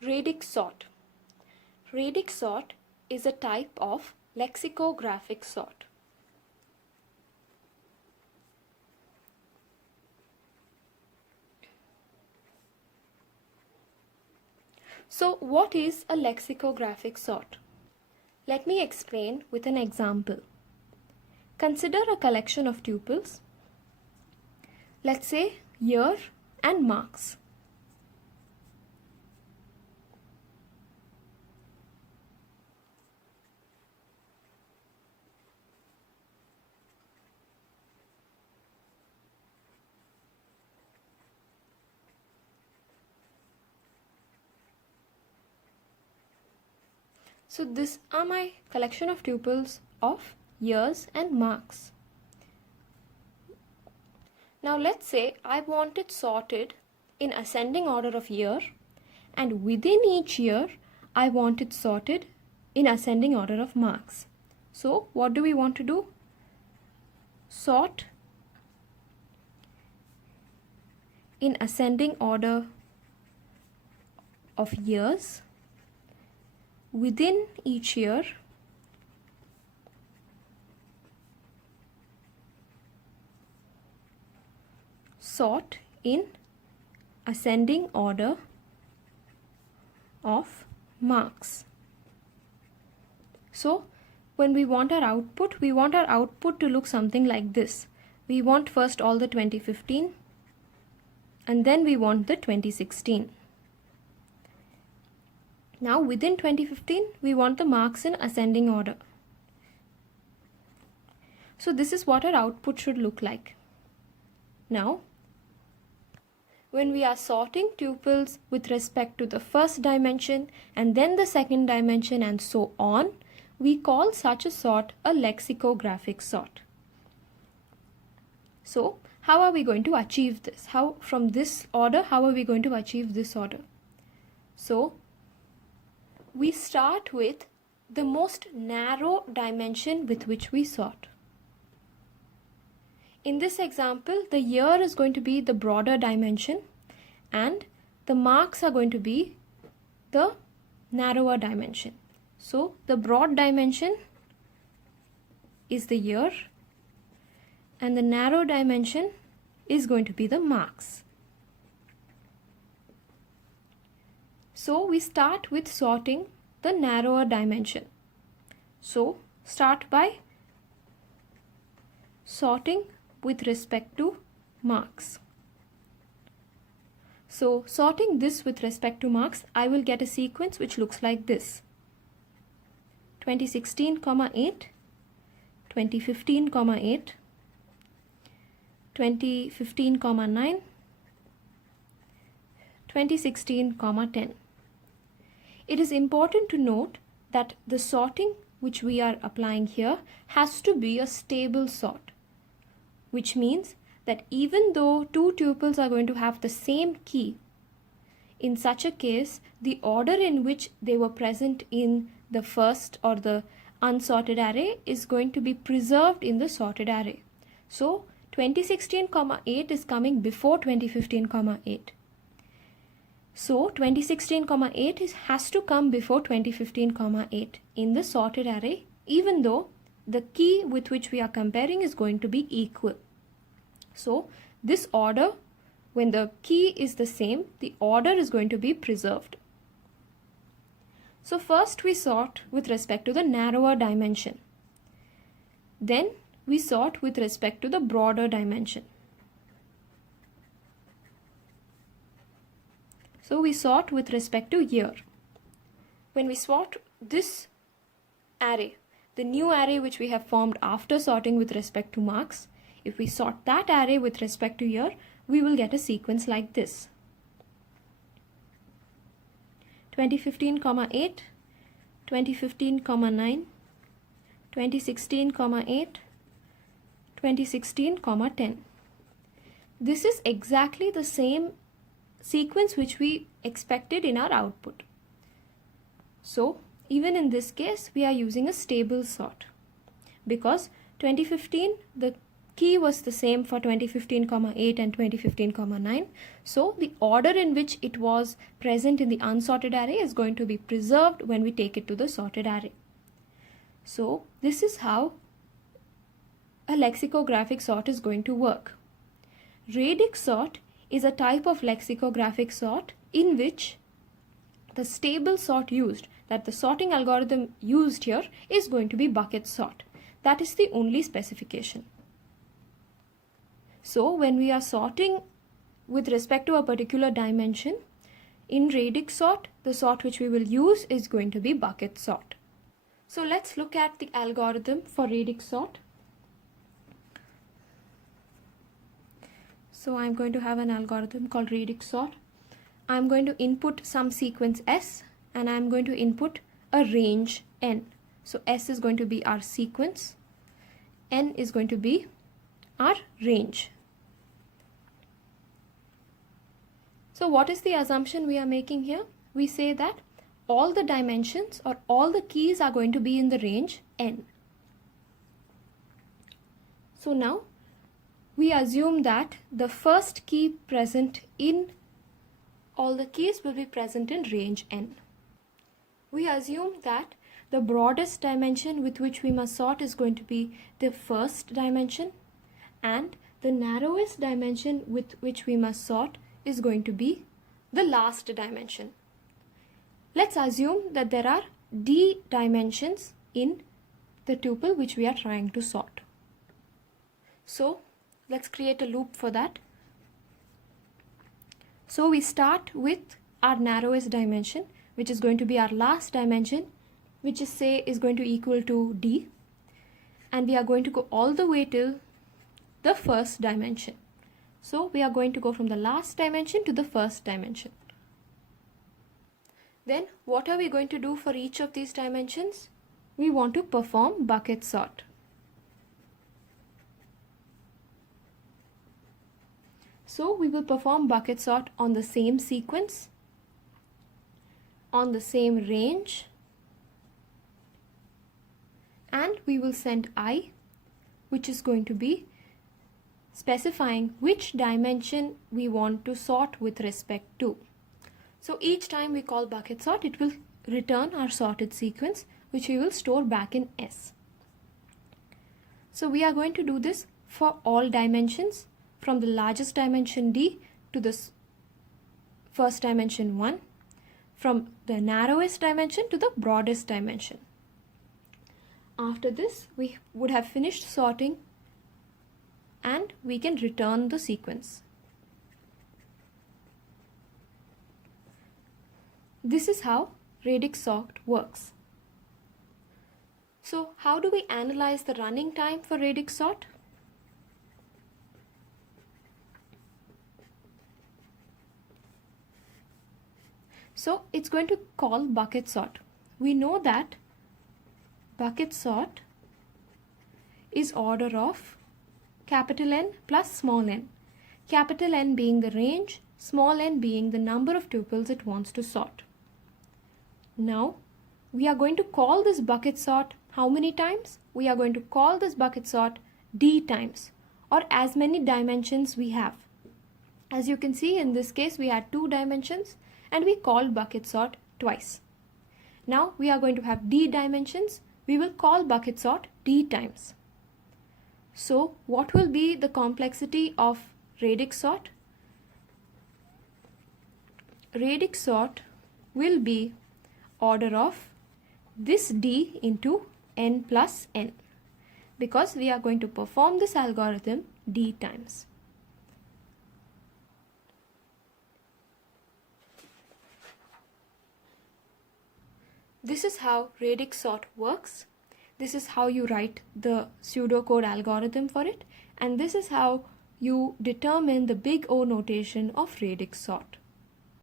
Radix sort. Radix sort is a type of lexicographic sort. So, what is a lexicographic sort? Let me explain with an example. Consider a collection of tuples, let's say year and marks. So these are my collection of tuples of years and marks. Now let's say I want it sorted in ascending order of year, and within each year I want it sorted in ascending order of marks. So what do we want to do? Sort in ascending order of years within each year sort in ascending order of marks. So when we want our output to look something like this. We want first all the 2015 and then we want the 2016. Now within 2015 we want the marks in ascending order. So this is what our output should look like. Now when we are sorting tuples with respect to the first dimension and then the second dimension and so on, we call such a sort a lexicographic sort. So how are we going to achieve this? From this order, how are we going to achieve this order? So we start with the most narrow dimension with which we sort. In this example, the year is going to be the broader dimension and the marks are going to be the narrower dimension. So the broad dimension is the year and the narrow dimension is going to be the marks. So we start with sorting the narrower dimension. So start by sorting with respect to marks. So sorting this with respect to marks, I will get a sequence which looks like this: 2016, 8, 2015, 8, 2015, 9, 2016, 10. It is important to note that the sorting which we are applying here has to be a stable sort, which means that even though two tuples are going to have the same key, in such a case, the order in which they were present in the first or the unsorted array is going to be preserved in the sorted array. So 2016, 8 is coming before 2015, 8. So 2016, 8 has to come before 2015, 8 in the sorted array, even though the key with which we are comparing is going to be equal. So this order, when the key is the same, the order is going to be preserved. So first we sort with respect to the narrower dimension. Then we sort with respect to the broader dimension. So we sort with respect to year. When we sort this array, the new array which we have formed after sorting with respect to marks, if we sort that array with respect to year, we will get a sequence like this: 2015, 8, 2015, 9, 2016, 8, 2016, 10. This is exactly the same sequence which we expected in our output. So even in this case we are using a stable sort, because 2015 the key was the same for 2015,8 and 2015,9. So the order in which it was present in the unsorted array is going to be preserved when we take it to the sorted array. So this is how a lexicographic sort is going to work. Radix sort is a type of lexicographic sort in which the stable sort used, that the sorting algorithm used here, is going to be bucket sort. That is the only specification. So when we are sorting with respect to a particular dimension, in radix sort, the sort which we will use is going to be bucket sort. So let's look at the algorithm for radix sort. So I'm going to have an algorithm called radix sort. I'm going to input some sequence S and I'm going to input a range N. So S is going to be our sequence, N is going to be our range. So what is the assumption we are making here? We say that all the dimensions or all the keys are going to be in the range N. So now we assume that the first key present in all the keys will be present in range N. We assume that the broadest dimension with which we must sort is going to be the first dimension, and the narrowest dimension with which we must sort is going to be the last dimension. Let's assume that there are d dimensions in the tuple which we are trying to sort. So let's create a loop for that. So we start with our narrowest dimension, which is going to be our last dimension, which is going to equal to d, and we are going to go all the way till the first dimension. So we are going to go from the last dimension to the first dimension. Then what are we going to do for each of these dimensions? We want to perform bucket sort. So we will perform bucket sort on the same sequence, on the same range, and we will send I, which is going to be specifying which dimension we want to sort with respect to. So each time we call bucket sort, it will return our sorted sequence, which we will store back in S. So we are going to do this for all dimensions, from the largest dimension d to the first dimension 1, from the narrowest dimension to the broadest dimension. After this, we would have finished sorting and we can return the sequence. This is how radix sort works. So how do we analyze the running time for radix sort? So it's going to call bucket sort. We know that bucket sort is order of capital N plus small n. Capital N being the range, small n being the number of tuples it wants to sort. Now we are going to call this bucket sort how many times? We are going to call this bucket sort d times, or as many dimensions we have. As you can see, in this case we had 2 dimensions and we called bucket sort twice. Now we are going to have d dimensions. We will call bucket sort d times. So what will be the complexity of radix sort? Radix sort will be order of this d into n plus n, because we are going to perform this algorithm d times. This is how radix sort works. This is how you write the pseudocode algorithm for it, and this is how you determine the big O notation of radix sort.